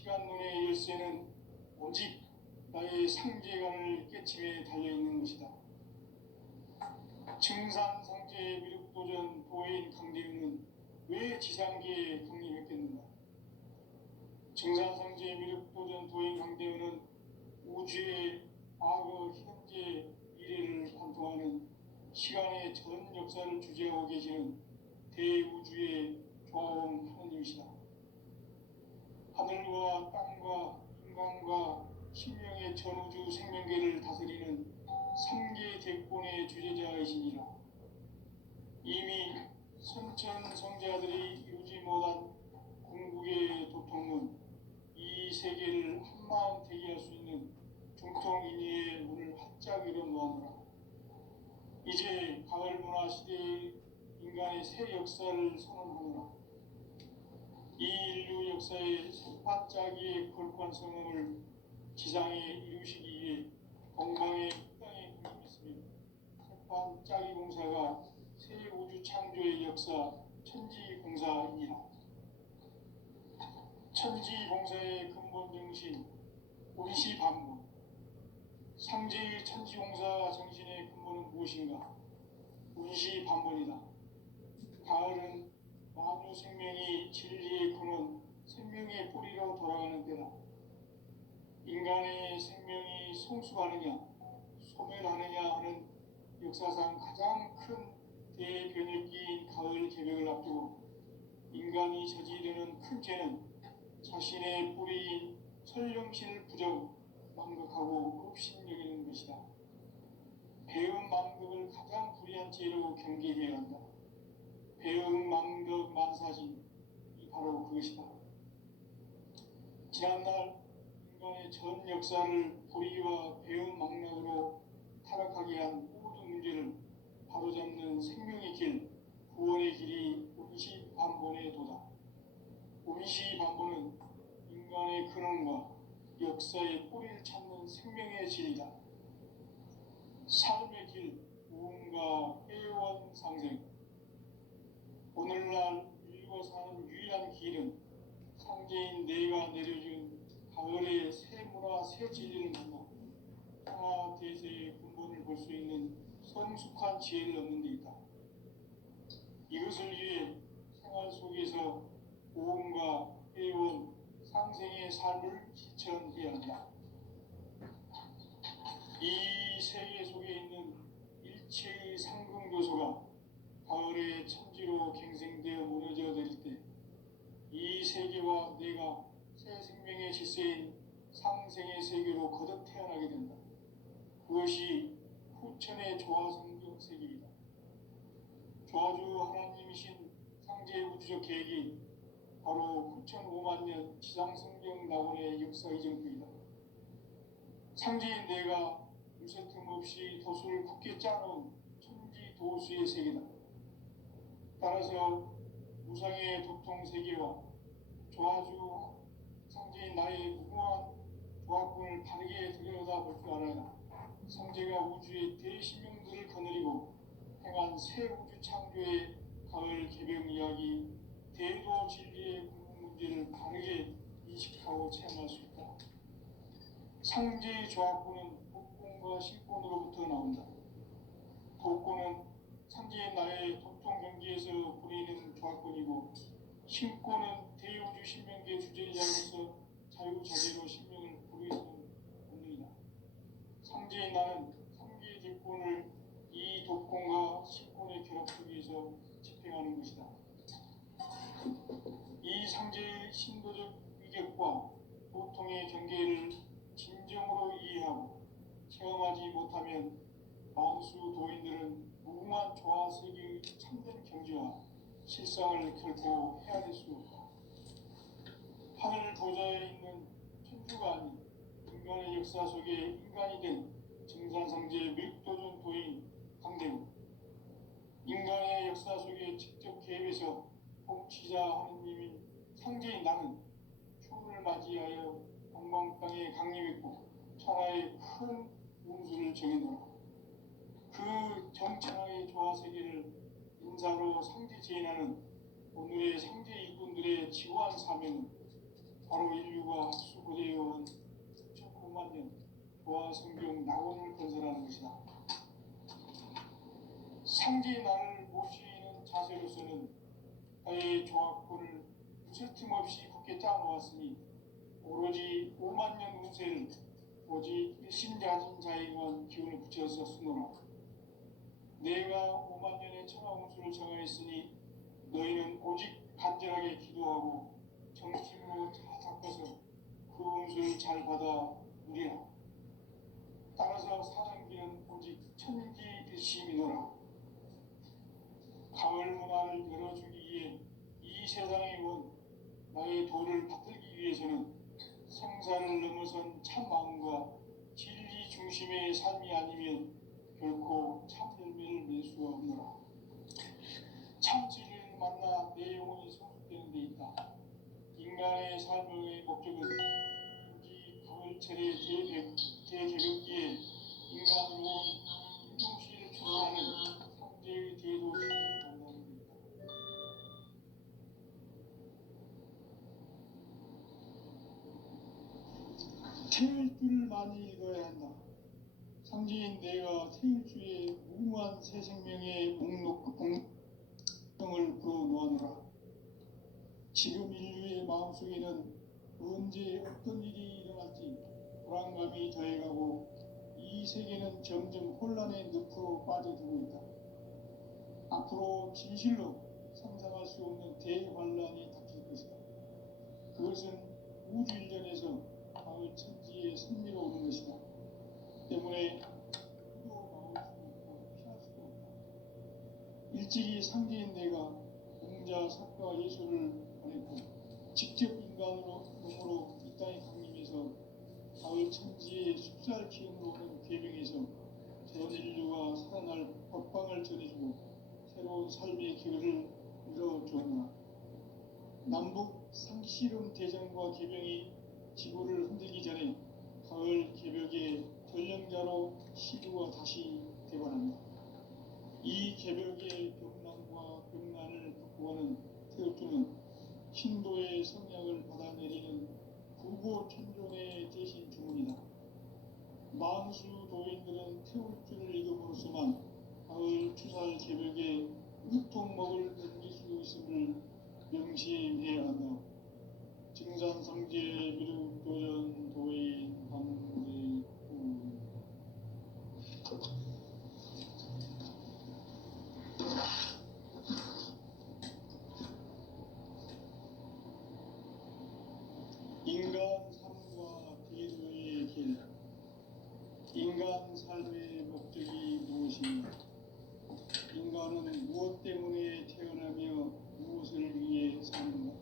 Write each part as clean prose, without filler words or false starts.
시간론의 열쇠는 오직 나의 상제관을 깨침에 달려있는 것이다. 증산상제 미륵도전 도인 강대우는 왜 지상계에 강림했겠는가? 증산상제 미륵도전 도인 강대우는 우주의 과거, 현재, 미래를 관통하는 시간의 전 역사를 주재하고 계시는 대우주의 조화원 하느님이시다. 하늘과 땅과 인간과 신명의 전우주 생명계를 다스리는 삼계 대권의 주재자이시니라. 이미 선천성자들이 이루지 못한 궁극의 도통은 이 세계를 한마음 대기할 수 있는 중통인의의 문을 활짝 열어놓았노라. 이제 가을문화 시대의 인간의 새 역사를 선언하노라. 이 인류 역사의 반짝이의 거룩한 성음을 지상에 이루시기 위해 동방의 땅에 군림했으며 반짝이 공사가 새 우주 창조의 역사 천지공사이니라. 천지공사의 근본 정신 운시반본. 상제의 천지공사 정신의 근본은 무엇인가? 운시반본이다. 가을은 만유 생명이 진리의 근원, 생명의 뿌리로 돌아가는 때다. 인간의 생명이 성숙하느냐, 소멸하느냐 하는 역사상 가장 큰 대변혁기인 가을 개벽을 앞두고 인간이 저지르는 큰 죄는 자신의 뿌리인 설령실 부정, 망극하고 업신여기는 것이다. 배음 망극을 가장 불의한 죄로 경계해야 한다. 배음 망극 만사진이 바로 그것이다. 지난날 인간의 전 역사를 불의와 배음 망락으로 타락하게 한 모든 문제를 바로잡는 생명의 길, 구원의 길이 운시반본의 도다. 운시반본은 인간의 근원과 역사의 뿌리를 찾는 생명의 질이다. 삶의 길, 무언가 애원상생. 오늘날 인류가 사는 유일한 길은 상제인 내가 내려준 가을의 새 문화, 새 진리를 만나 평화 대세의 근본을 볼 수 있는 성숙한 지혜를 얻는 데 있다. 이것을 위해 생활 속에서 모험과 애원, 상생의 삶을 실천해야 한다. 이 세계 속에 있는 일체의 상승 요소가 가을의 천지로 갱생되어 무너져 내릴 때 이 세계와 내가 새 생명의 질서인 상생의 세계로 거듭 태어나게 된다. 그것이 후천의 조화성경 세계이다. 조화주 하나님이신 상제의 우주적 계획이 바로 후천 5만 년 지상성경 낙원의 역사 이정표이다. 상제인 내가 물새 틈 없이 도수를 굳게 짜놓은 천지 도수의 세계다. 따라서 무상의 도통 세계와 조화주 상제인 나의 무궁한 조합군을 바르게 들여다볼 줄 알아야 상제가 우주의 대신명들을 거느리고 행한 새 우주 창조의 가을 개벽 이야기, 대도 진리의 궁극 문제를 바르게 인식하고 체험할 수 있다. 상제의 조합군은 복권과 신권으로부터 나온다. 복권은 상제의 나의 도통 경지에서 부리는 조합군이고, 신권은 대우주 신명계 주제자로서 자유자재로 신명을 부르기는 본능이다. 상제의 나는 상계의 대권을 이 독권과 신권의 결합 속에서 집행하는 것이다. 이 상제의 신도적 위격과 보통의 경계를 진정으로 이해하고 체험하지 못하면 만수 도인들은 무궁한 조화 세계의 참된 경지와 실상을 결코 헤아릴 수 없다. 하늘 보좌에 있는 천주가 아닌 인간의 역사 속에 인간이 된 증산상제 밀도전 도인 강대우. 인간의 역사 속에 직접 개입해서 통치자 하느님인 상제인 나는 추운을 맞이하여 동방 땅에 강림했고 천하의 큰 운수를 정해놓아. 그 정천하의 조화 세계를 인사로 상제 제인하는 오늘의 상제 일꾼들의 지고한 사명은 바로 인류가 학수고대해온 9만 년 보아 성경 낙원을 건설하는 것이다. 상제의 나를 모시는 자세로서는 나의 조합권을 무쇠틈 없이 굳게 짜놓았으니 오로지 5만 년 운세를 오직 일심자진 자에게만 기운을 붙여서 쓰노라. 내가 5만 년의 천하 운수를 정하였으니 너희는 오직 간절하게 기도하고 정심으로 잘 닦아서 그 운수를 잘 받아 누리라. 따라서 사는 길은 오직 천지일심이노라. 가을 문화를 열어주기 위해 이 세상에 온 나의 도를 받들기 위해서는 생사를 넘어선 참 마음과 진리 중심의 삶이 아니면 결코 참 열매를 맺을 수가 없노라. 참 진리를 만나 내 영혼이 성숙되는 데 있다. 인간의 삶의 목적은 오직 가을철의 대개벽기에 인간으로 인종시를 추구하는 상제의 대도시를 만나는 데 있다. 태울 줄을 많이 읽어야 한다. 상제인 내가 태울 주의 무궁한 새 생명의 공동을 불어놓아노라. 지금 인류의 마음속에는 언제 어떤 일이 일어날지 불안감이 더해가고 이 세계는 점점 혼란의 늪으로 빠져들고 있다. 앞으로 진실로 상상할 수 없는 대환란이 닥칠 것이다. 그것은 우주 일전에서 가을 천지의 선미로 오는 것이다. 때문에 누구도 막을 수 없고 피할 수도 없다. 일찍이 상제인 내가 공자, 사과, 예수를 보냈고 직접 인간으로 몸으로 이 땅에 강림해서 가을 천지의 숫살 기운으로 오는 계명에서 전 인류가 살아날 법방을 전해주고 새로운 삶의 기회를 열어주었노라. 남북 상실은 대전과 계명이 지구를 흔들기 전에 가을 개벽의 전령자로 시주가 다시 되관한다. 이 개벽의 병난과 병난을 극복하는 태극주는 신도의 성약을 받아내리는 구보 천종의 대신 주문이다. 만수 도인들은 태울주를 읽음으로써만 가을 추살 개벽에 우통먹을 넘길 수 있음을 명심해야 한다. 증산성제 미륵도전 도인 방대구 인간 삶과 대도의 길. 인간 삶의 목적이 무엇인가? 인간은 무엇 때문에 태어나며 무엇을 위해 사는가?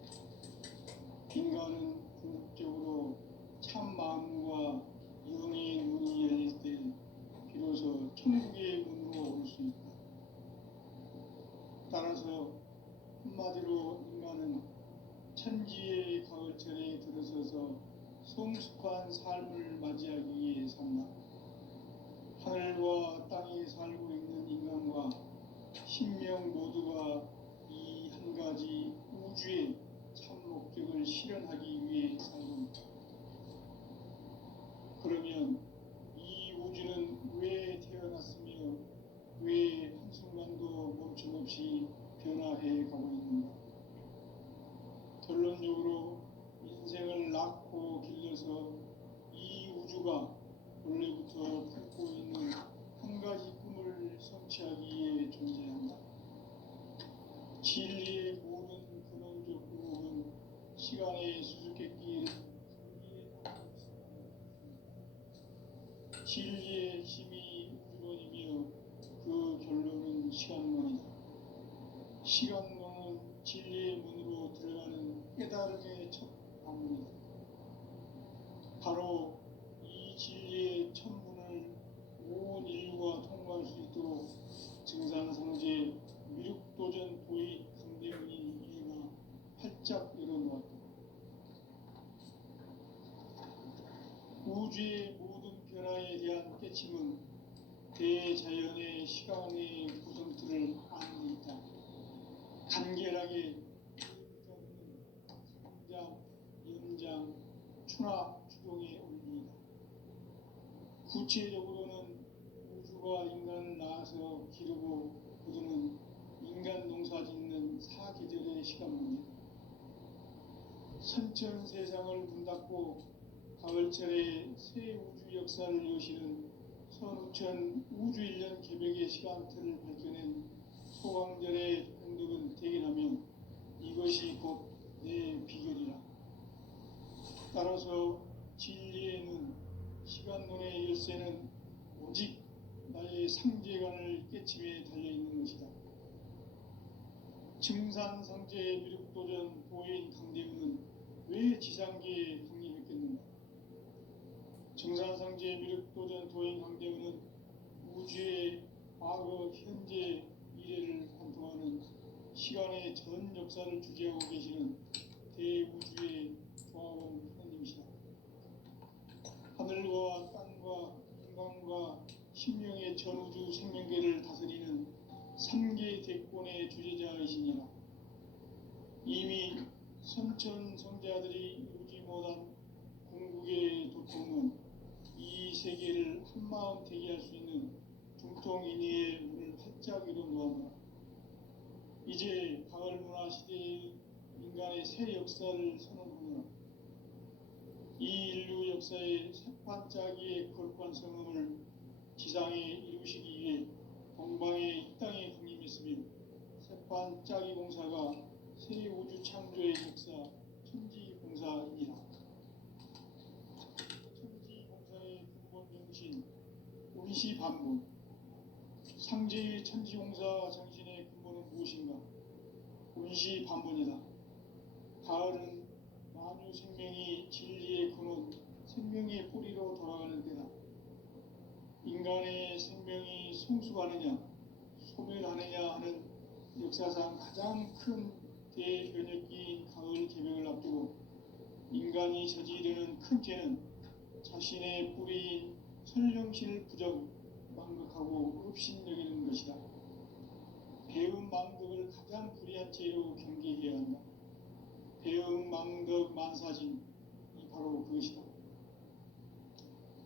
인간은 궁극적으로 참 마음과 영의 문이 열릴 때 비로소 천국의 문으로 올 수 있다. 따라서 한마디로 인간은 천지의 가을철에 들어서서 성숙한 삶을 맞이하기 위해 산다. 하늘과 땅에 살고 있는 인간과 신명 모두가 이 한 가지 우주의 참 목적을 실현하기 위해 살고 그러면 이 우주는 왜 태어났으며 왜 한순간도 멈춤없이 변화해 가고 있는가? 결론적으로 인생을 낳고 길러서 이 우주가 원래부터 품고 있는 한 가지 꿈을 성취하기 위해 존재한다. 진리의 모든 근원적 의혹은 시간의 수수께끼를 진리의 힘이 우주론이며 그 결론은 시간론이다. 시간론은 진리의 문으로 들어가는 깨달음의 첫 방문이다. 바로 이 진리의 첫 문을 온 인류가 통과할 수 있도록 증산성제 미륵도전 도의 강대문이 이해가 활짝 열어놓았다. 우주의 모든 변화에 대한 깨침은 대자연의 시간의 구성틀을 아는 데 있다. 간결하게 성장, 연장, 추나 추종에 올립니다. 구체적으로는 우주가 인간을 낳아서 기르고 거두는 인간 농사 짓는 사계절의 시간입니다. 선천 세상을 문 닫고 가을철에 새 우주 역사를 여시는 선우천 우주일년 개벽의 시간틀을 밝혀낸 소강절의 공덕은 대견하며 이것이 곧 내 비결이라. 따라서 진리의 눈, 시간론의 열쇠는 오직 나의 상제관을 깨침에 달려있는 것이다. 증산상제의 미륵도전 도인 강대우는 왜 지상계에 강림했겠는가? 증산상제의 미륵도전 도인 강대우는 우주의 과거, 현재, 미래를 관통하는 시간의 전 역사를 주재하고 계시는 대우주의 조화원 하나님이시다. 하늘과 땅과 인간과 신명의 전우주 생명계를 다스리는 3계 대권의 주재자이시니라. 이미 선천 성자들이 이루지 못한 궁극의 도통은 이 세계를 한마음 되게 할 수 있는 중통인의의 문을 활짝 열어 놓았노라. 이제 가을 문화 시대의 인간의 새 역사를 선언하노라. 이 인류 역사의 새반짝이의 거룩한 성음을 지상에 이루시기 위해 동방의 이 땅에 강림했으며 새반짝이 공사가 새 우주 창조의 역사 천지공사이니라. 천지공사의 근본 정신 운시반본. 상제의 천지공사 정신의 근본은 무엇인가? 운시반본이다. 가을은 만유 생명이 진리의 근원, 생명의 뿌리로 돌아가는 때다. 인간의 생명이 성숙하느냐, 소멸하느냐 하는 역사상 가장 큰 대변혁기인 가을 개벽을 앞두고 인간이 저지르는 큰 죄는 자신의 뿌리인 설령신을 부정, 망극하고 업신여기는 것이다. 배음 망덕을 가장 불의한 죄로 경계해야 한다. 배음 망덕 만사진이 바로 그것이다.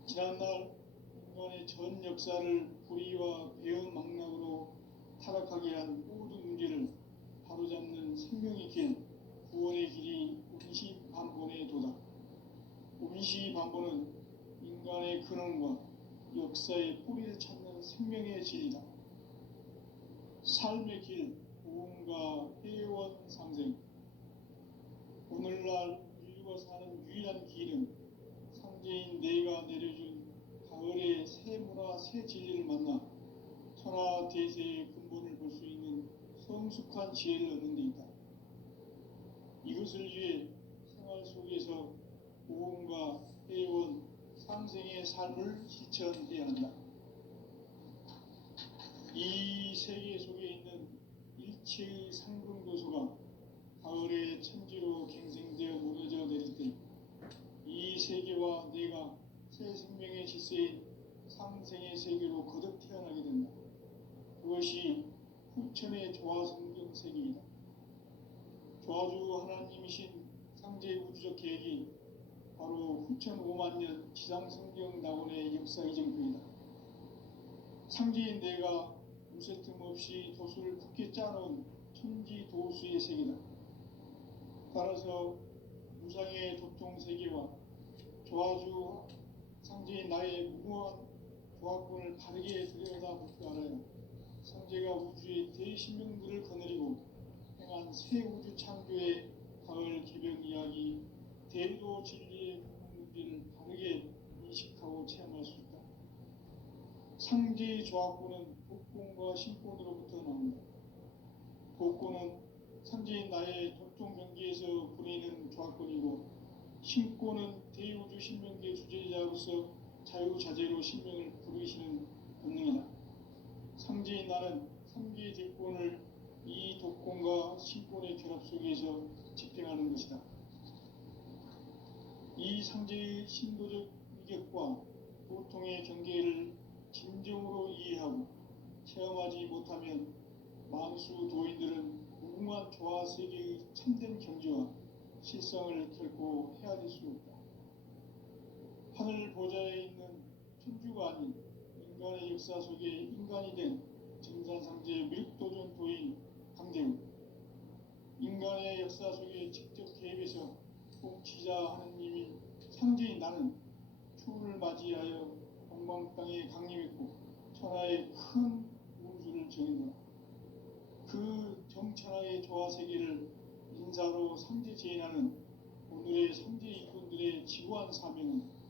지난날 인간의 전 역사를 불의와 배음 망락으로 타락하게 한 모든 문제를 바로잡는 생명의 길, 구원의 길이 운시반본의 도다. 운시반본은 인간의 근원과 역사의 뿌리를 찾는 생명의 진리다. 삶의 길, 고음과 회원 상생. 오늘날 인류가 사는 유일한 길은 상제인 내가 내려준 가을의 새 문화, 새 진리를 만나 천하 대세의 근본을 볼 수 있는 성숙한 지혜를 얻는 데 있다. 이것을 위해 생활 속에서 고음과 회원, 상생의 삶을 실천해야 한다. 이 세계 속에 있는 일체의 상근교소가 가을의 천지로 갱생되어 무너져 내릴 때 이 세계와 내가 새 생명의 질서인 상생의 세계로 거듭 태어나게 된다. 그것이 후천의 조화성경 세계이다. 조화주 하나님이신 상제의 우주적 계획이 바로 후천 5만 년 지상성경 낙원의 역사 이정표이다. 상제인 내가 무쇠 틈 없이 도수를 굳게 짜놓은 천지 도수의 세계다. 따라서 무상의 도통 세계와 조화주 상제인 나의 무모한 조화권을 바르게 들여다볼 줄 알아야 상제가 우주의 대신명들을 거느리고 행한 새 우주 창조의 가을 개벽 이야기, 대도 진리의 문제를 바르게 인식하고 체험할 수 있다. 상제의 조화권은 복권과 신권으로부터 나온다. 복권은 상제인 나의 도통 경계에서 부리는 조화권이고, 신권은 대우주 신명계 주제자로서 자유자재로 신명을 부르시는 본능이다. 상제인 나는 3계 대권을 이 독권과 신권의 결합 속에서 집행하는 것이다. 이 상제의 신도적 위격과 보통의 경계를 진정으로 이해하고 체험하지 못하면 만수 도인들은 무궁한 조화 세계의 참된 경지와 실상을 결코 헤아릴 수 없다. 하늘 보좌에 있는 천주가 아닌 인간의 역사 속에 인간이 된 정산상제 미륵도전 도인 강재우, 인간의 역사 속에 직접 개입해서 통치자 하느님이 상제인 나는 추운을 맞이하여 동방 땅에 강림했고 천하의 큰 운수를 정해놓아 그 정천하의 조화 세계를 인사로 상제 제인하는 오늘의 상제 이꾼들의 지구한 사명은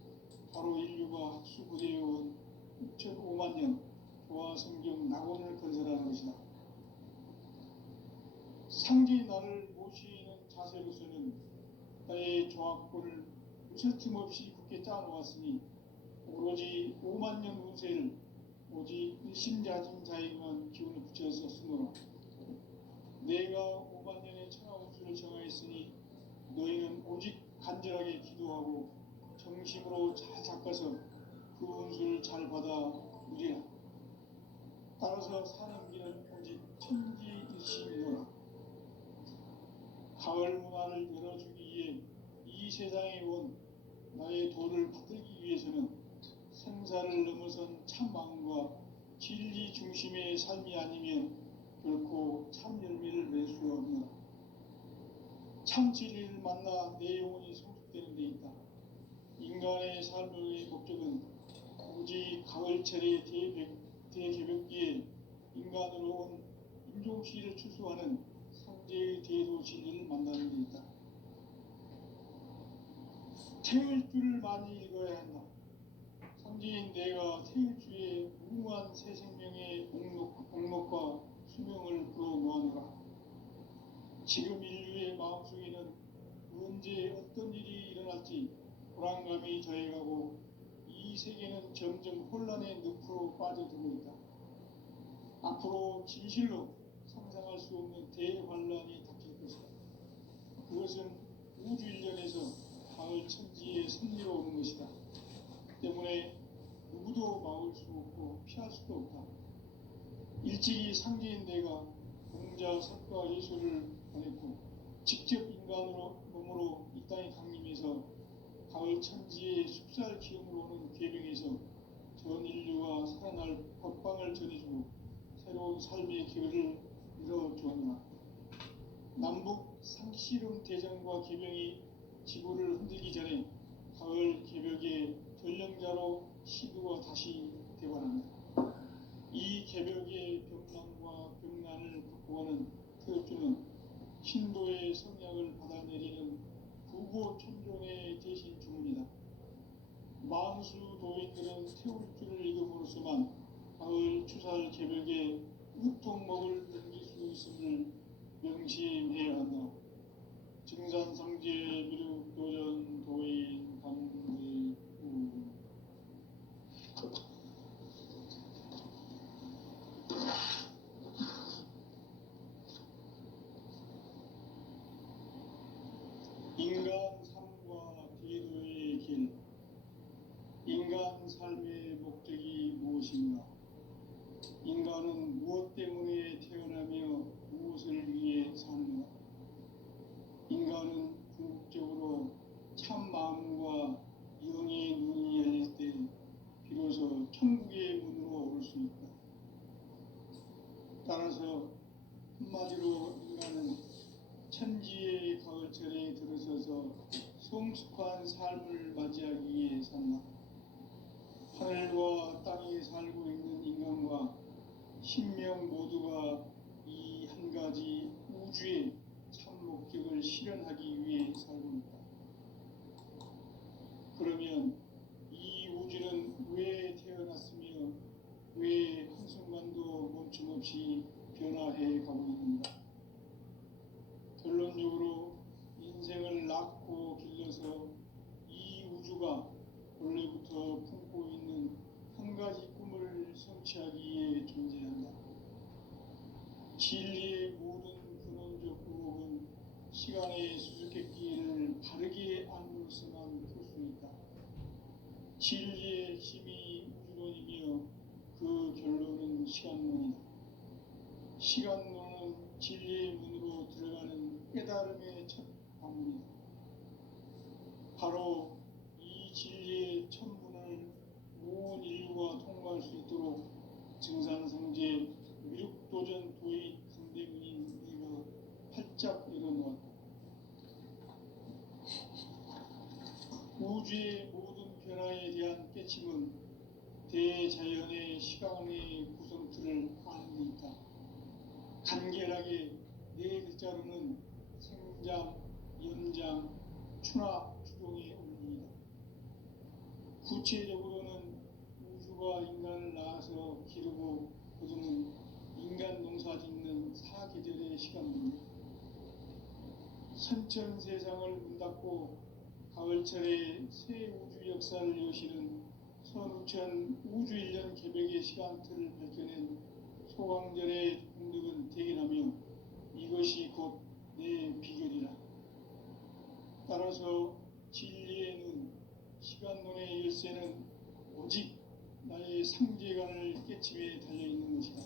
바로 인류가 학수고대해온 6,500만 년 조화 성경 낙원을 건설하는 것이다. 상제의 나를 모시는 자세로서는 나의 조화권을 무설팀 없이 굳게 짜놓았으니 오로지 5만 년 운세를 오직 일심자진 자에게만 기운을 붙여서 쓰노라. 내가 5만 년의 천하 운수를 정하였으니 너희는 오직 간절하게 기도하고 정심으로 잘 닦아서 그 운수를 잘 받아 누리라. 따라서 사는 길은 오직 천지일심이노라. 가을 문화를 열어주기 위해 이 세상에 온 나의 도를 받들기 위해서는 생사를 넘어선 참 마음과 진리 중심의 삶이 아니면 결코 참 열매를 낼 수 없노라. 참 진리를 만나 내 영혼이 성숙되는 데 있다. 인간의 삶의 목적은 오직 가을철의 대개벽기에 인간으로 온 인종시를 추수하는 상제의 대도 진리를 만나는 데 있다. 태일주를 많이 읽어야 한다. 상제인 내가 태일주의 무궁한 새 생명의 목록과 수명을 불어놓아노라. 지금 인류의 마음속에는 언제 어떤 일이 일어날지 불안감이 저해가고 이 세계는 점점 혼란의 늪으로 빠져들고 있다. 앞으로 진실로 상상할 수 없는 대환란이 닥칠 것이다. 그것은 우주 일련에서 가을 천지의 섭리로 오는 것이다. 때문에 누구도 막을 수 없고 피할 수도 없다. 일찍이 상제인 내가 공자, 석가, 예수를 보냈고 직접 인간으로 몸으로 이 땅에 강림해서 가을 천지의 숲살 기운으로 오는 계명에서 전 인류가 살아날 법방을 전해주고 새로운 삶의 기회를 열어주었노라. 남북 상씨름 대전과 계명이 지구를 흔들기 전에 가을 개벽의 전령자로 시부가 다시 되관한다. 이 개벽의 병난과 병난을 극복하는 태엽주는 신도의 성약을 받아내리는 구고천존의 대신 주문이다. 만수 도인들은 태울주를 읽음으로써만 가을 추살 개벽의 우통목을 넘길 수 있음을 명심해야 한다. 증산상제 미륵도전 도인 강제우. 인간 삶과 기도의 길. 인간 삶의 목적이 무엇인가? 인간은 무엇 때문에 태어나며 무엇을 위해 사는가? 인간은 궁극적으로 참 마음과 영의 눈이 열릴 때 비로소 천국의 문으로 올 수 있다. 따라서 한마디로 인간은 천지의 가을철에 들어서서 성숙한 삶을 맞이하기 위해 산다. 하늘과 땅에 살고 있는 인간과 신명 모두가 이 한 가지 우주의 참 목적을 실현하기 위해 살고 있다. 그러면 이 우주는 왜 태어났으며 왜 한순간도 멈춤없이 변화해 가고 있는가? 결론적으로 인생을 낳고 길러서 이 우주가 원래부터 품고 있는 한 가지 꿈을 성취하기 위해 존재한다. 진리의 모든 근원적 의혹은 시간의 수수께끼를 바르게 안으로서만 풀 수 있다. 진리의 힘이 우주론이며 그 결론은 시간론이다. 시간론은 진리의 문으로 들어가는 깨달음의 첫 방문이다. 바로 이 이 진리의 천문을 온 인류가 통과할 수 있도록 증산상제 미륵도전 도의 강대문인 네가 활짝 열어놓았다. 우주의 모든 변화에 대한 깨침은 대자연의 시간의 구성틀을 아는 데 있다. 간결하게 네 글자로는 생장, 연장, 추나 추동의 원리이다. 구체적으로는 우주가 인간을 낳아서 기르고 거두는 인간 농사 짓는 사계절의 시간입니다. 선천 세상을 문 닫고 가을철에 새 우주 역사를 여시는 선우천 우주 1년 개백의 시간틀을 밝혀낸 소강절의 공덕은 대견하며 이것이 곧 내 비결이라. 따라서 진리의 눈, 시간론의 열쇠는 오직 나의 상제관을 깨침에 달려있는 것이다.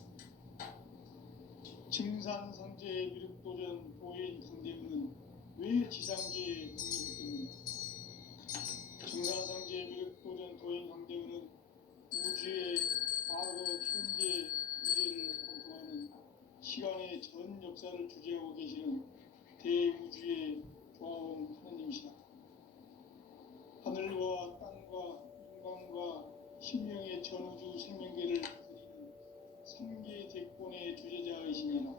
증산상제의 미륵도전 도인 강대문은 왜 지상계에 독립했겠는가? 증산상제의 미륵도전 도인 강대문은 우주의 과거, 현재, 미래를 관통하는 시간의 전 역사를 주재하고 계시는 대우주의 조화원 하나님이시다. 하늘과 땅과 인간과 신명의 전우주 생명계를 다스리는 삼계 대권의 주제자이시니라.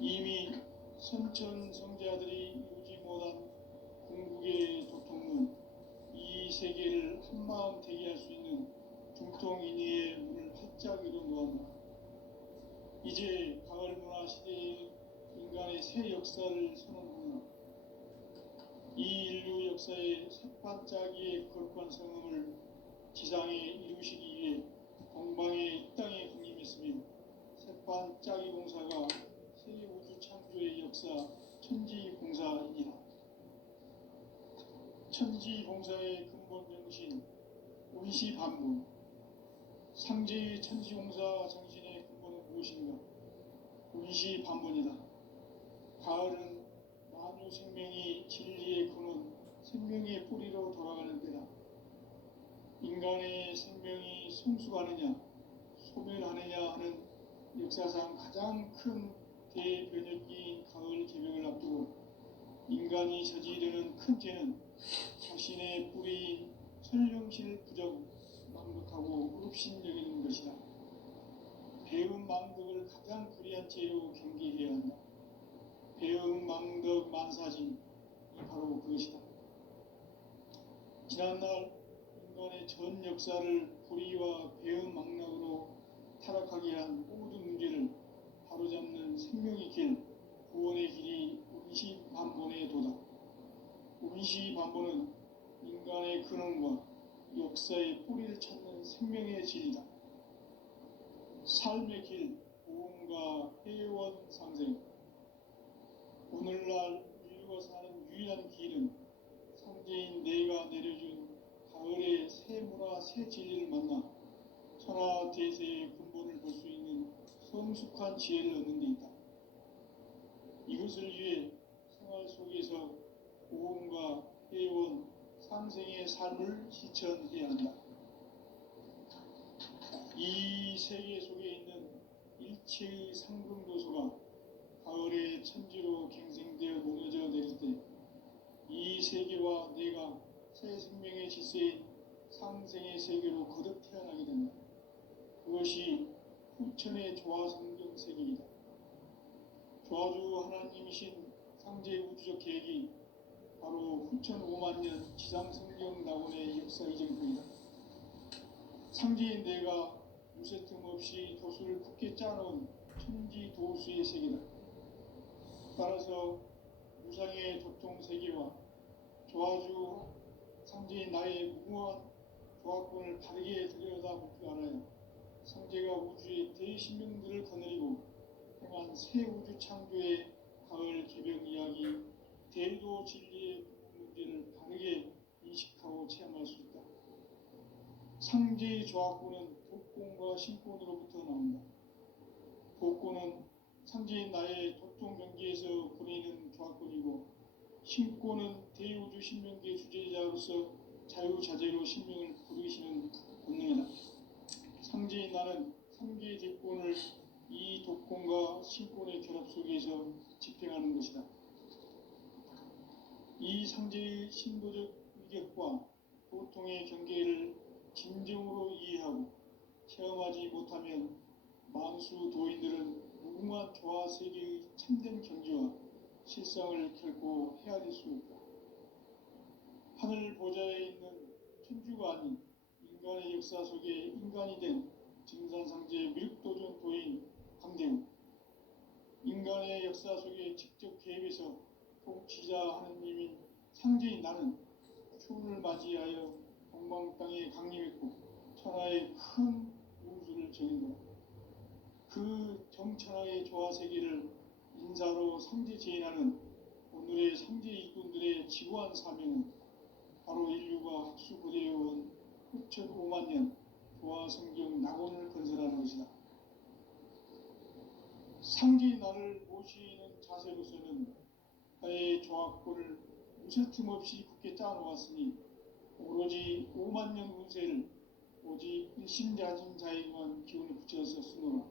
이미 선천 성자들이 이루지 못한 궁극의 도통문, 이 세계를 한마음 되게 할 수 있는 중통인의의 문을 활짝 열어놓았다. 이제 가을 문화 시대의 인간의 새 역사를 선언하나 이 인류 역사의 새반짝이의 거룩한 성음을 지상에 이루시기 위해 동방의 이 땅에 강림했으며 새반짝이 공사가 새 우주 창조의 역사 천지공사이니라. 천지공사의 근본 정신 운시반문, 상제의 천지공사 정신의 근본은 무엇인가? 운시반문이다. 가을은 만유 생명이 진리의 근원, 생명의 뿌리로 돌아가는 때다. 인간의 생명이 성숙하느냐, 소멸하느냐 하는 역사상 가장 큰 대변혁기인 가을 개명을 앞두고 인간이 저지르는 큰 죄는 자신의 뿌리인 설령실 부정, 망극하고 읍신여기는 것이다. 배은 망덕을 가장 불의한 죄로 경계해야 한다. 배은 망덕 만사진이 바로 그것이다. 지난날 인간의 전 역사를 불의와 배은 망락으로 타락하게 한 모든 문제를 바로잡는 생명의 길, 구원의 길이 운시반본의 도다. 운시반본은 인간의 근원과 역사의 뿌리를 찾는 생명의 진리다. 삶의 길, 보험과 회원 상생. 오늘날 인류가 사는 유일한 길은 상제인 내가 내려준 가을의 새 문화, 새 진리를 만나 천하 대세의 근본을 볼 수 있는 성숙한 지혜를 얻는 데 있다. 이것을 위해 생활 속에서 보험과 회원, 상생의 삶을 실천해야 한다. 이 세계 속에 있는 일체의 상승도소가 가을의 천지로 갱생되어 무너져 내릴 때 이 세계와 내가 새 생명의 질서인 상생의 세계로 거듭 태어나게 된다. 그것이 후천의 조화성경 세계이다. 조화주 하나님이신 상제 우주적 계획이 바로 후천 5만 년 지상성경 낙원의 역사 이정표이다. 상제인 내가 무쇠 틈 없이 도수를 굳게 짜놓은 천지도수의 세계다. 따라서 무상의 도통 세계와 조화주 상제인 나의 무모한 조화권을 바르게 들여다볼 줄 알아야 상제가 우주의 대신명들을 거느리고 행한 새 우주 창조의 가을 개벽 이야기, 대도 진리의 문제를 바르게 인식하고 체험할 수 있다. 상제의 조화권은 복권과 신권으로부터 나온다. 복권은 상제인 나의 도통 경계에서 보내는 조화권이고, 신권은 대우주 신명계 주제자로서 자유자재로 신명을 부르시는 본능이다. 상제인 나는 상계 대권을 이 독권과 신권의 결합 속에서 집행하는 것이다. 이 상제의 신도적 위력과 보통의 경계를 진정으로 이해하고 체험하지 못하면 만수 도인들은 무궁한 조화 세계의 참된 경지와 실상을 결코 헤아릴 수 없다. 하늘 보좌에 있는 천주가 아닌 인간의 역사 속에 인간이 된 증산상제 미륵도전 도인 강대우, 인간의 역사 속에 직접 개입해서 통치자 하느님인 상제인 나는 추운을 맞이하여 동방 땅에 강림했고 천하의 큰 우주를 정인다. 그 정천하의 조화 세계를 인사로 상제 제인하는 오늘의 상제 일꾼들의 지구한 사명은 바로 인류가 학수고대해온 흑천 5만 년 조화 성경 낙원을 건설하는 것이다. 상제의 나를 모시는 자세로서는 나의 조화권을 무쇠틈 없이 굳게 짜놓았으니 오로지 5만 년 운세를 오직 일심자진 자에게만 기운을 붙여서 쓰노라.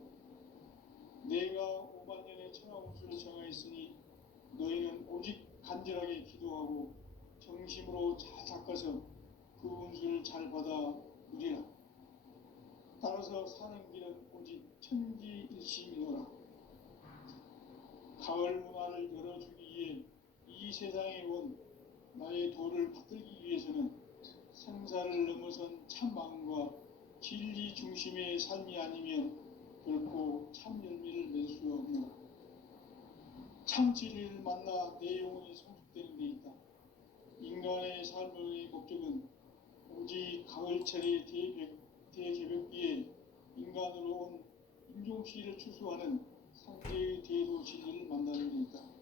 내가 5만 년의 천하 운수를 정하였으니 너희는 오직 간절하게 기도하고 정심으로 잘 닦아서 그 운수를 잘 받아 누리라. 따라서 사는 길은 오직 천지일심이노라. 가을 문화를 열어주기 위해 이 세상에 온 나의 도를 받들기 위해서는 생사를 넘어선 참 마음과 진리 중심의 삶이 아니면 결코 참 열매를 낼 수 없노라. 참 진리를 만나 내 영혼이 성숙되는 데 있다. 인간의 삶의 목적은 오직 가을철의 대개벽기에 인간으로 온 인종시를 추수하는 상대의 대도 진리를 만나는 데 있다.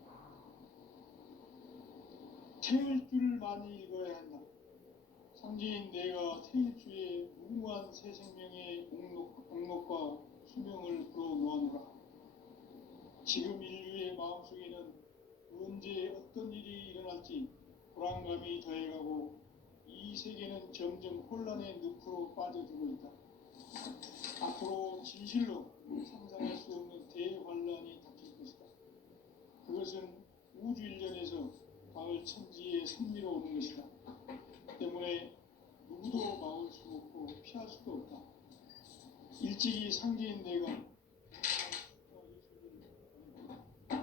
태일 줄을 많이 읽어야 한다. 상제인 내가 태일주의 무궁한 새 생명의 옥록과 수명을 불어놓아노라. 지금 인류의 마음속에는 언제 어떤 일이 일어날지 불안감이 더해가고 이 세계는 점점 혼란의 늪으로 빠져들고 있다. 앞으로 진실로 상상할 수 없는 대환란이 닥칠 것이다. 그것은 우주 일련에서 가을 천지의 섭리로 오는 것이다. 때문에 누구도 막을 수 없고 피할 수도 없다. 일찍이 상제인 내가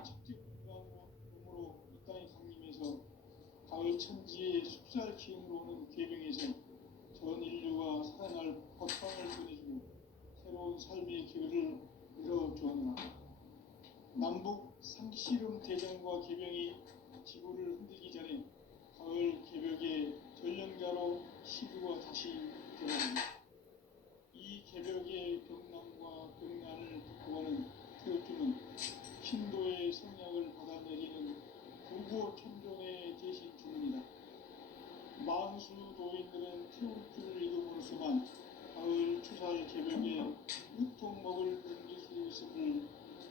직접 몸으로 이 땅에 강림해서 가을 천지의 숲살 기운으로 오는 계병에서 전 인류가 살아날 법방을 보내주고 새로운 삶의 기회를 열어주었노라. 남북 상씨름 대전과 계병이 지구를 흔들기 전에 가을 개벽의 전령자로 시주가 다시 돌아옵니다. 이 개벽의 경남과 경난을 바꾸는 태우주는 신도의 성약을 받아내리는 구고 천종의 대신 주문이다. 만수 도인들은 태우주를 이름으로서만 가을 추살 개벽에 유통목을 넘길 수 있음을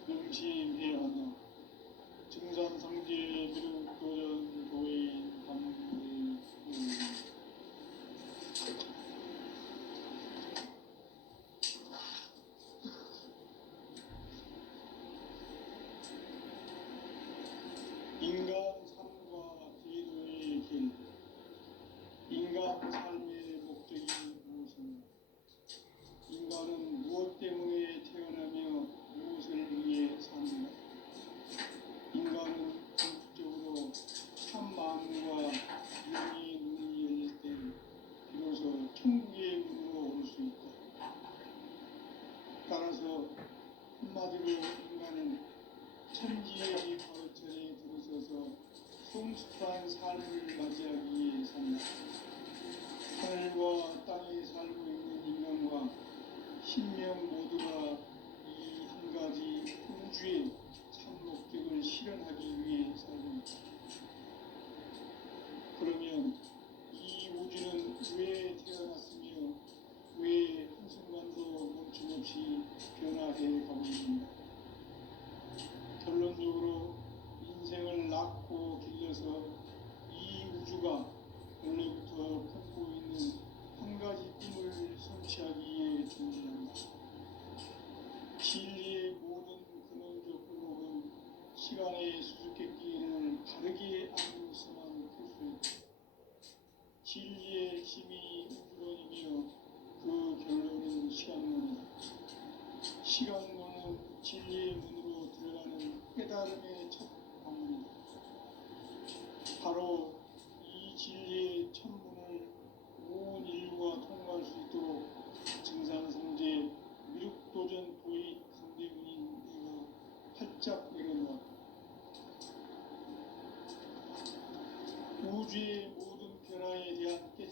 명심해야 한다. 증산상제 미륵도전 도인 강대우. 인간 삶과 제도의 길. 인간 삶의 목적이 무엇인가? 인간은 무엇 때문에 태어나며 무엇을 위해 사는가? 인간은 궁극적으로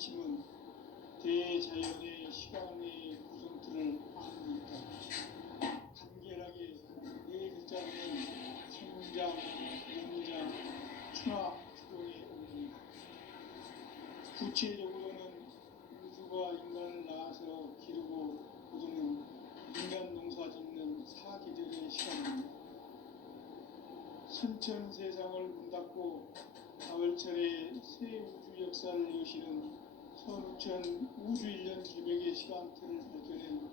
가르침은 대자연의 시간의 구성틀을 아닙니까? 간결하게 네 글자는 성장, 영장, 추나 추동의 의미입니다. 구체적으로는 우주가 인간을 낳아서 기르고 거두는 인간 농사 짓는 사계절의 시간입니다. 선천 세상을 문 닫고 가을철에 새 우주 역사를 여시는 선우천 우주일년 개벽의 시간틀을 밝혀낸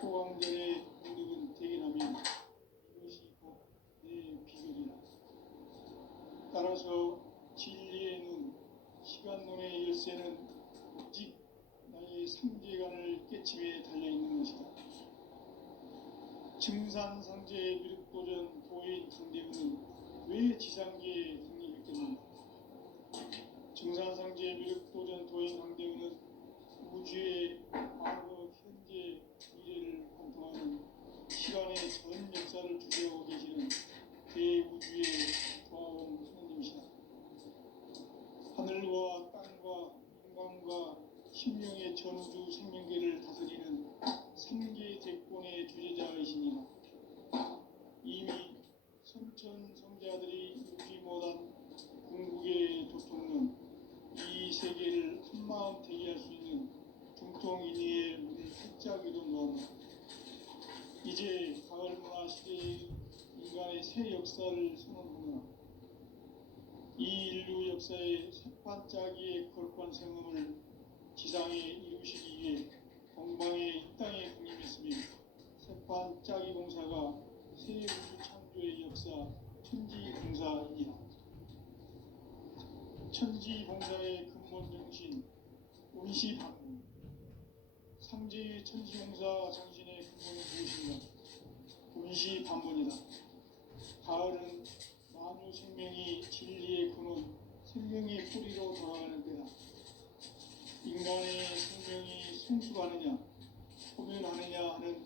소강전의 공덕은 대견하며 이것이 곧 내 비결이라. 따라서 진리의 눈, 시간론의 열쇠는 오직 나의 삼재간을 깨침에 달려있는 것이다. 증산상제의 미륵도전 도인 강대문은 왜 지상계에 등립했겠는가? 증산상제의 미륵도전 도인 강대문은 우주의 과거, 현재, 미래를 관통하는 시간의 전 역사를 주재하고 계시는 대우주의 조화원 선생님이시다. 하늘과 땅과 인간과 심령의 전우주 생명계를 다스리는 삼계 대권의 주제자이시니라. 이미 선천 성자들이 이루지 못한 궁극의 도통론, 이 세계를 한마음 대기할 수 있는 중통인의의 문을 활짝 열어놓았다. 이제 가을 문화 시대의 인간의 새 역사를 선언하노라. 이 인류 역사의 새반짝이의 거룩한 생음을 지상에 이루시기 위해 동방의 이 땅에 군림했으며 새반짝이 공사가 새 우주 창조의 역사 천지공사이니라. 천지공사의 근본 정신 운시반문. 상제의 천지공사 정신의 근본은 무엇인가? 운시반문이다. 가을은 만유 생명이 진리의 근원, 생명의 뿌리로 돌아가는 때다. 인간의 생명이 성숙하느냐, 소멸하느냐 하는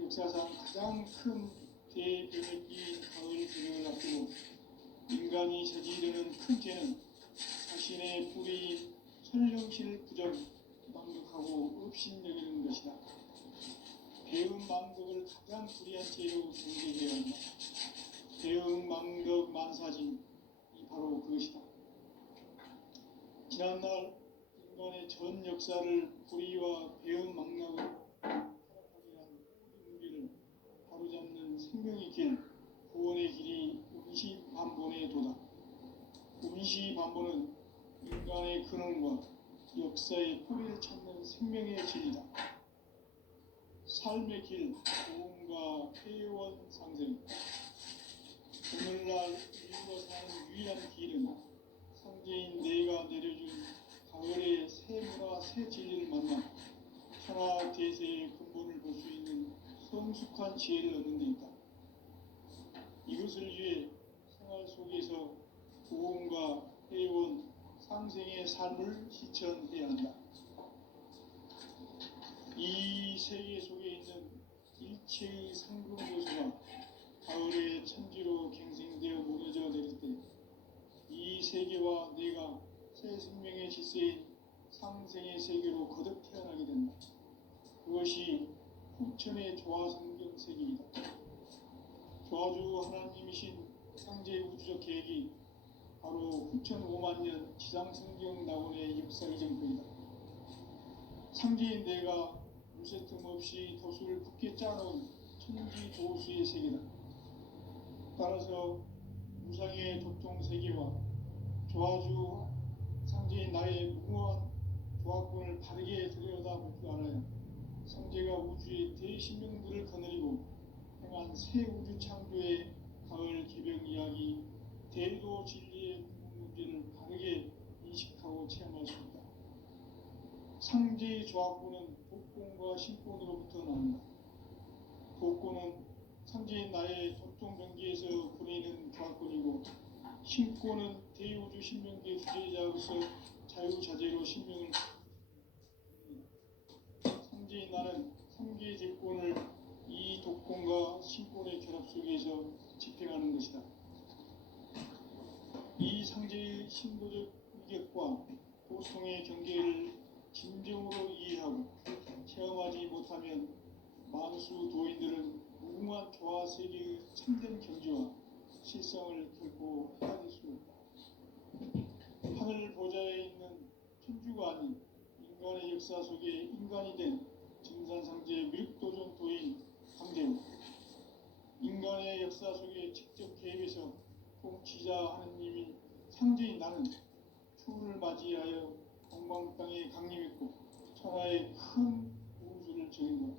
역사상 가장 큰 대변혁기인 가을 개명을 앞두고 인간이 저지르는 큰 죄는 자신의 뿌리인 설령실 부정, 망덕하고 업신여기는 것이다. 배은 망덕을 가장 불의한 죄로 경계해야 한다. 배은 망덕 만사진, 이 바로 그것이다. 지난날 인간의 전 역사를 불의와 배은 망락을 타락하게 한 모든 우리를 바로잡는 생명의 길, 구원의 길이 운시반본의 도다. 운시반본은 인간의 근원과 역사의 뿌리를 찾는 생명의 길이다. 삶의 길, 고음과 회원 상생. 오늘날 인류가 사는 유일한 길은 상제인 내가 내려준 가을의 새 문화, 새 진리를 만나 천하 대세의 근본을 볼 수 있는 성숙한 지혜를 얻는 데 있다. 이것을 위해 생활 속에서 고음과 회원, 상생의 삶을 실천해야 한다. 이 세계 속에 있는 일체의 상금 요소가 가을의 천지로 갱생되어 무너져 내릴 때 이 세계와 내가 새 생명의 질서인 상생의 세계로 거듭 태어나게 된다. 그것이 후천의 조화성경 세계이다. 조화주 하나님이신 상제 우주적 계획이 바로 후천 5만 년 지상성경 낙원의 역사 이전부이다. 상제인 내가 물새 틈 없이 도수를 굳게 짜놓은 천지 도수의 세계다. 따라서 무상의 도통 세계와 조화주 상제인 나의 무모한 조화권을 바르게 들여다볼 줄 알아야 상제가 우주의 대신명들을 거느리고 행한 새 우주 창조의 가을 개벽 이야기, 대도 진리의 구분 문제를 바르게 인식하고 체험할 수 있다. 상제의 조화권은 독권과 신권으로부터 나온다. 독권은 상제인 나의 도통 경계에서 보내는 조화권이고, 신권은 대우주 신명계 주제자로서 자유자재로 신명을 상제인 나는 상계의 제권을 이 독권과 신권의 결합 속에서 집행하는 것이다. 이 상제의 신도적 위격과 보통의 경계를 진정으로 이해하고 체험하지 못하면 만수 도인들은 무궁한 조화 세계의 참된 경지와 실상을 결코 헤아릴 수 없다. 하늘 보좌에 있는 천주가 아닌 인간의 역사 속에 인간이 된 증산상제 미륵도전 도인 강대우, 인간의 역사 속에 직접 개입해서 통치자 하느님이 상제인 나는 추후를 맞이하여 동방 땅에 강림했고 천하의 큰 우주를 정인다.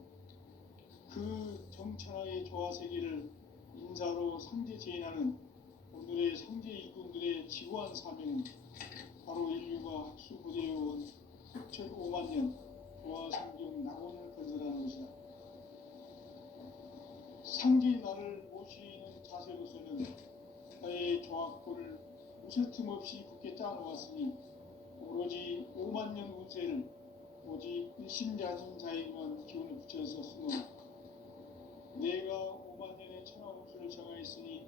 그 정천하의 조화 세계를 인사로 상제 제인하는 오늘의 상제 일꾼들의 지구한 사명은 바로 인류가 학수고대해온 6,5만 년 조화 성경 낙원을 건설하는 것이다. 상제의 나를 모시는 자세로서는 나의 조화권을 무쇠 틈 없이 굳게 짜놓았으니 오로지 5만 년 운세를 오직 일심자진 자에게만 기운을 붙여서 쓰노라. 내가 5만 년의 천하 운수를 정하였으니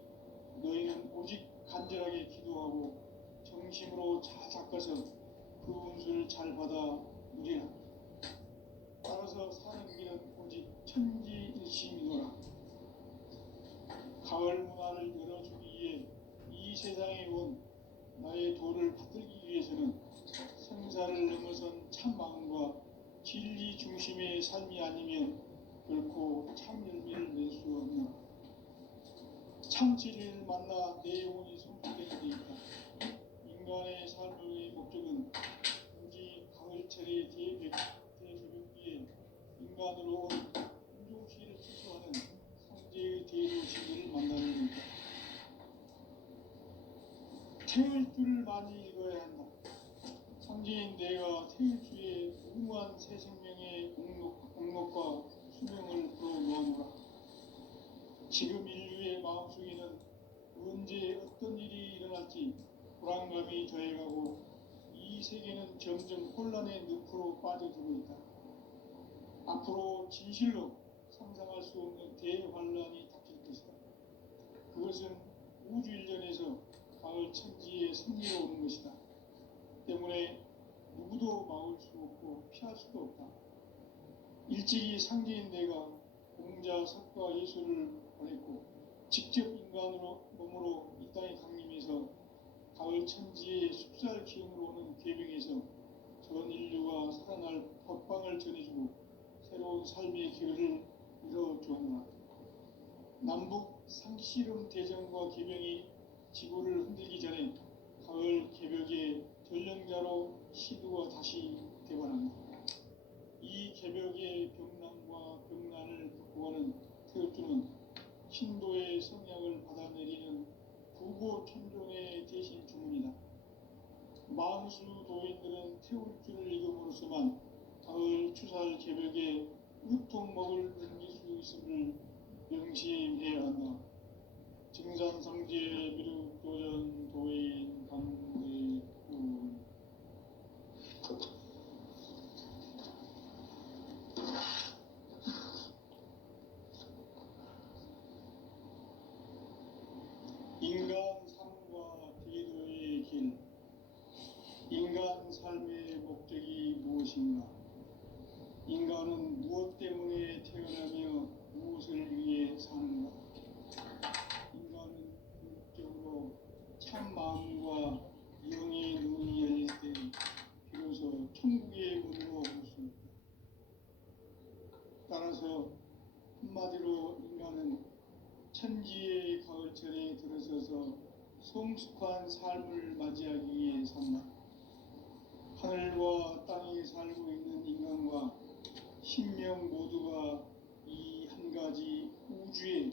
너희는 오직 간절하게 기도하고 정심으로 잘 닦아서 그 운수를 잘 받아 누리라. 따라서 사는 길은 오직 천지일심이노라. 가을 문화를 열어주기 위해 이 세상에 온 나의 도를 받들기 위해서는 생사를 넘어선 참 마음과 진리 중심의 삶이 아니면 결코 참 열매를 낼 수 없노라. 참 진리를 만나 내 영혼이 성숙되는 데 있다. 인간의 삶의 목적은 오직 가을철의 대새벽기에 인간으로 온 운종시를 추수하는 상제의 대도시들을 만나는 데 있다. 태을 줄을 많이 읽어야 한다. 상제인 내가 태일주의 무궁한 새 생명의 공력과 수명을 불어넣어노라. 지금 인류의 마음속에는 언제 어떤 일이 일어날지 불안감이 더해가고 이 세계는 점점 혼란의 늪으로 빠져들고 있다. 앞으로 진실로 상상할 수 없는 대환란이 닥칠 것이다. 그것은 우주 일전에서 가을 천지의 승리로 오는 것이다. 때문에 누구도 막을 수 없고 피할 수도 없다. 일찍이 상제인 내가 공자, 석가, 예수를 보냈고 직접 인간으로 몸으로 이 땅에 강림해서 가을 천지의 숲살 기운으로 오는 계명에서 전 인류가 살아날 법방을 전해주고 새로운 삶의 기회를 이뤄주었노라. 남북 상씨름 대전과 계명이 지구를 흔들기 전에 가을 개벽의 전령자로 시두가 다시 되관한다. 이 개벽의 병난과 병난을 극복하는 태극주는 신도의 성향을 받아내리는 부고 천종의 대신 주문이다. 만수 도인들은 태울주를 읽음으로써만 가을 추살 개벽의 우통목을 넘길 수 있음을 명심해야 한다. 증산상제 미륵도전 도인 강대우. 인간 삶과 대도의 길. 인간 삶의 목적이 무엇인가? 인간은 무엇 때문에 태어나며 무엇을 위해 사는가? 인간은 궁극적으로 참 마음과 영의 눈이 열릴 때 비로소 천국의 문으로 올 수 있다. 따라서 한마디로 인간은 천지의 가을철에 들어서서 성숙한 삶을 맞이하기 위해 산다. 하늘과 땅에 살고 있는 인간과 신명 모두가 이 한 가지 우주의